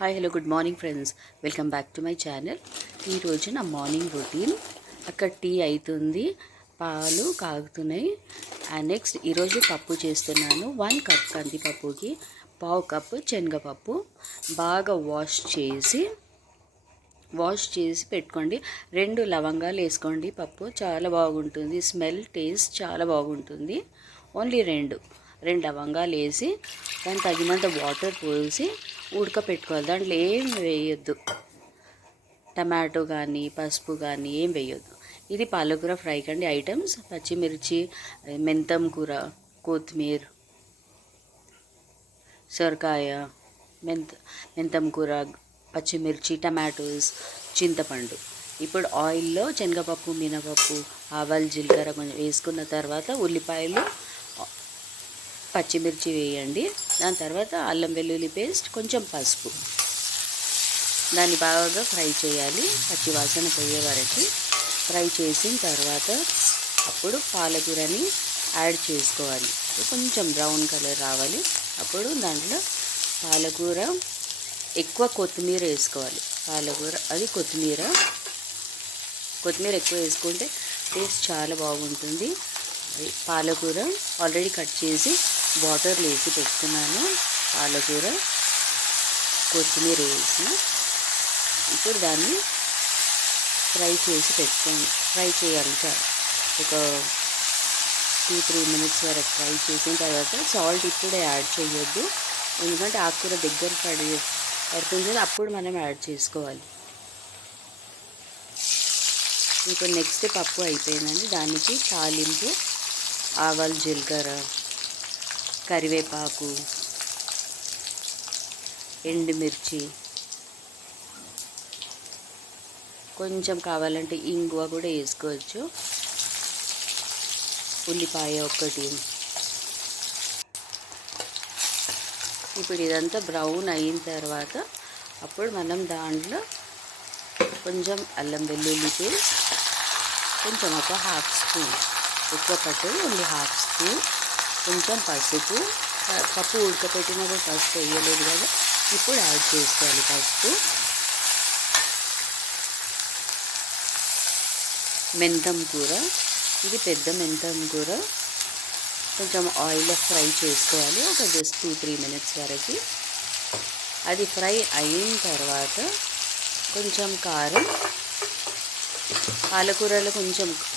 Hi hello good morning friends, welcome back to my channel. ఈరోజు నా morning routine. అక్కడ tea అవుతుంది, పాలు కాగుతున్నాయి. అండ్ నెక్స్ట్ ఈరోజు పప్పు చేస్తున్నాను. 1 కప్ కందిపప్పుకి 1/2 కప్పు శనగపప్పు బాగా వాష్ చేసి పెట్టుకోండి. 2 లవంగాలు వేసుకోండి. పప్పు చాలా బాగుంటుంది, స్మెల్ టేస్ట్ చాలా బాగుంటుంది. ఓన్లీ 2 లవంగాలు వేసి దానికి తగినంత వాటర్ పోసి ఉడకపెట్టుకోవాలి. దాంట్లో ఏం వేయొద్దు, టమాటో కానీ పసుపు కానీ ఏం వేయొద్దు. ఇది పాలకూర ఫ్రై కండి ఐటమ్స్: పచ్చిమిర్చి, మెంతం కూర, కొత్తిమీర, సొరకాయ, మెంతం కూర, పచ్చిమిర్చి, టమాటోస్, చింతపండు. ఇప్పుడు ఆయిల్లో శనగపప్పు, మినపప్పు, ఆవాలు, జీలకర్ర కొంచెం వేసుకున్న తర్వాత ఉల్లిపాయలు, పచ్చిమిర్చి వేయండి. దాని తర్వాత అల్లం వెల్లుల్లి పేస్ట్, కొంచెం పసుపు. దాన్ని బాగా ఫ్రై చేయాలి, పచ్చి వాసన పోయే వరకు ఫ్రై చేసిన తర్వాత అప్పుడు పాలకూరని యాడ్ చేసుకోవాలి. కొంచెం బ్రౌన్ కలర్ రావాలి. అప్పుడు దాంట్లో పాలకూర, ఎక్కువ కొత్తిమీర వేసుకోవాలి. పాలకూర అది కొత్తిమీర ఎక్కువ వేసుకుంటే టేస్ట్ చాలా బాగుంటుంది. పాలకూర ఆల్రెడీ కట్ చేసి వాటర్ వేసి పెట్టుకున్నాను. పాలకూర, కొత్తిమీర వేసి ఇప్పుడు దాన్ని ఫ్రై చేసి ఫ్రై చేయాలి. ఒక 2-3 మినిట్స్ వరకు ఫ్రై చేసిన తర్వాత సాల్ట్ ఇప్పుడే యాడ్ చేయొద్దు, ఎందుకంటే ఆకుకూర దగ్గర పడుతుంది, అప్పుడు మనం యాడ్ చేసుకోవాలి. ఇప్పుడు నెక్స్ట్ పప్పు అయిపోయిందండి. దానికి తాలింపు: ఆవాలు, జీలకర్ర, కరివేపాకు, ఎండుమిర్చి, కొంచెం కావాలంటే ఇంగువ కూడా వేసుకోవచ్చు, ఉల్లిపాయ ఒకటి. ఇప్పుడు ఇదంతా బ్రౌన్ అయిన తర్వాత అప్పుడు మనం దాంట్లో కొంచెం అల్లం వెల్లుల్లి పేస్ట్, కొంచెం ఒక 1/2 స్పూన్, ఎక్కువ పట్టదు, ఓన్లీ 1/2 స్పూన్, కొంచెం పసుపు. పప్పు ఉడకపెట్టినప్పుడు పసుపు వేయలేదు కదా, ఇప్పుడు యాడ్ చేసుకోవాలి పసుపు. మెంతం కూర, ఇది పెద్ద మెంతం కూర, కొంచెం ఆయిల్లో ఫ్రై చేసుకోవాలి ఒక జస్ట్ 2-3 మినిట్స్ వరకు. అది ఫ్రై అయిన తర్వాత కొంచెం కారం,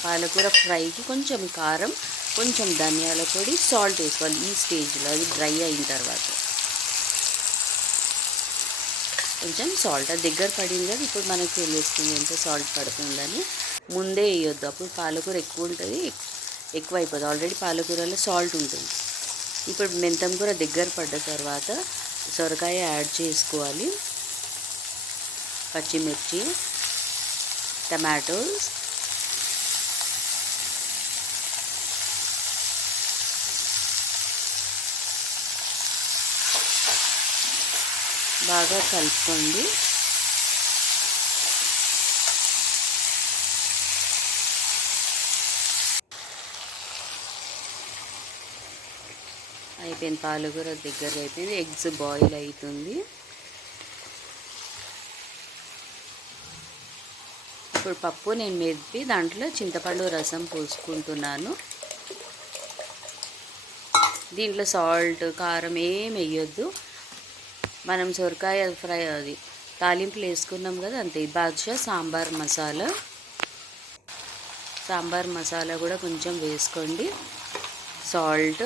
పాలకూర ఫ్రైకి కొంచెం కారం, కొంచెం ధనియాల పొడి, సాల్ట్ వేసుకోవాలి ఈ స్టేజ్లో. అది డ్రై అయిన తర్వాత కొంచెం సాల్ట్, అది దగ్గర పడింది కదా, ఇప్పుడు మనకు తెలుస్తుంది ఎంత సాల్ట్ పడుతుందని. ముందే వేయొద్దు, అప్పుడు పాలకూర ఎక్కువ ఉంటుంది, ఎక్కువ అయిపోతుంది. ఆల్రెడీ పాలకూరలో సాల్ట్ ఉంటుంది. ఇప్పుడు మెంతం కూర దగ్గర పడ్డ తర్వాత సొరకాయ యాడ్ చేసుకోవాలి, పచ్చిమిర్చి, టమాటోస్, బాగా కలుపుకోండి. అయిపోయింది, పాలకూర దగ్గర అయిపోయింది. ఎగ్స్ బాయిల్ అవుతుంది. ఇప్పుడు పప్పు నేను మెదిపి దాంట్లో చింతపండు రసం పోసుకుంటున్నాను. దీంట్లో సాల్ట్, కారం ఏం వేయొద్దు. మనం సొరకాయ ఫ్రై అది తాలింపులు వేసుకున్నాం కదా, అంతే. బాద్షా సాంబార్ మసాలా కూడా కొంచెం వేసుకోండి, సాల్ట్.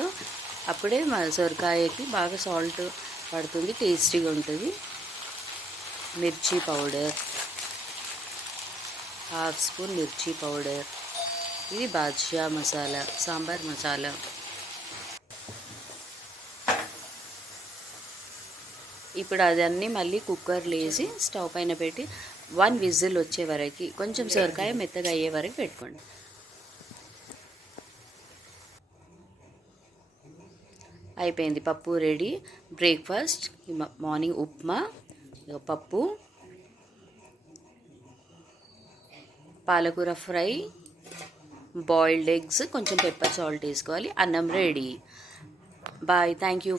అప్పుడే సొరకాయకి బాగా సాల్ట్ పడుతుంది, టేస్టీగా ఉంటుంది. మిర్చి పౌడర్, 1/2 స్పూన్ మిర్చి పౌడర్. ఇది బాద్షా మసాలా, సాంబార్ మసాలా. ఇప్పుడు అదన్నీ మళ్ళీ కుక్కర్లో వేసి స్టవ్ పైన పెట్టి 1 విజిల్ వచ్చే వరకు, కొంచెం సొరకాయ మెత్తగా అయ్యే వరకు పెట్టుకోండి. అయిపోయింది, పప్పు రెడీ. బ్రేక్ఫాస్ట్ మార్నింగ్ ఉప్మా, పప్పు, పాలకూర ఫ్రై, బాయిల్డ్ ఎగ్స్, కొంచెం పెప్పర్ సాల్ట్ వేసుకోవాలి. అన్నం రెడీ. Bye, thank you.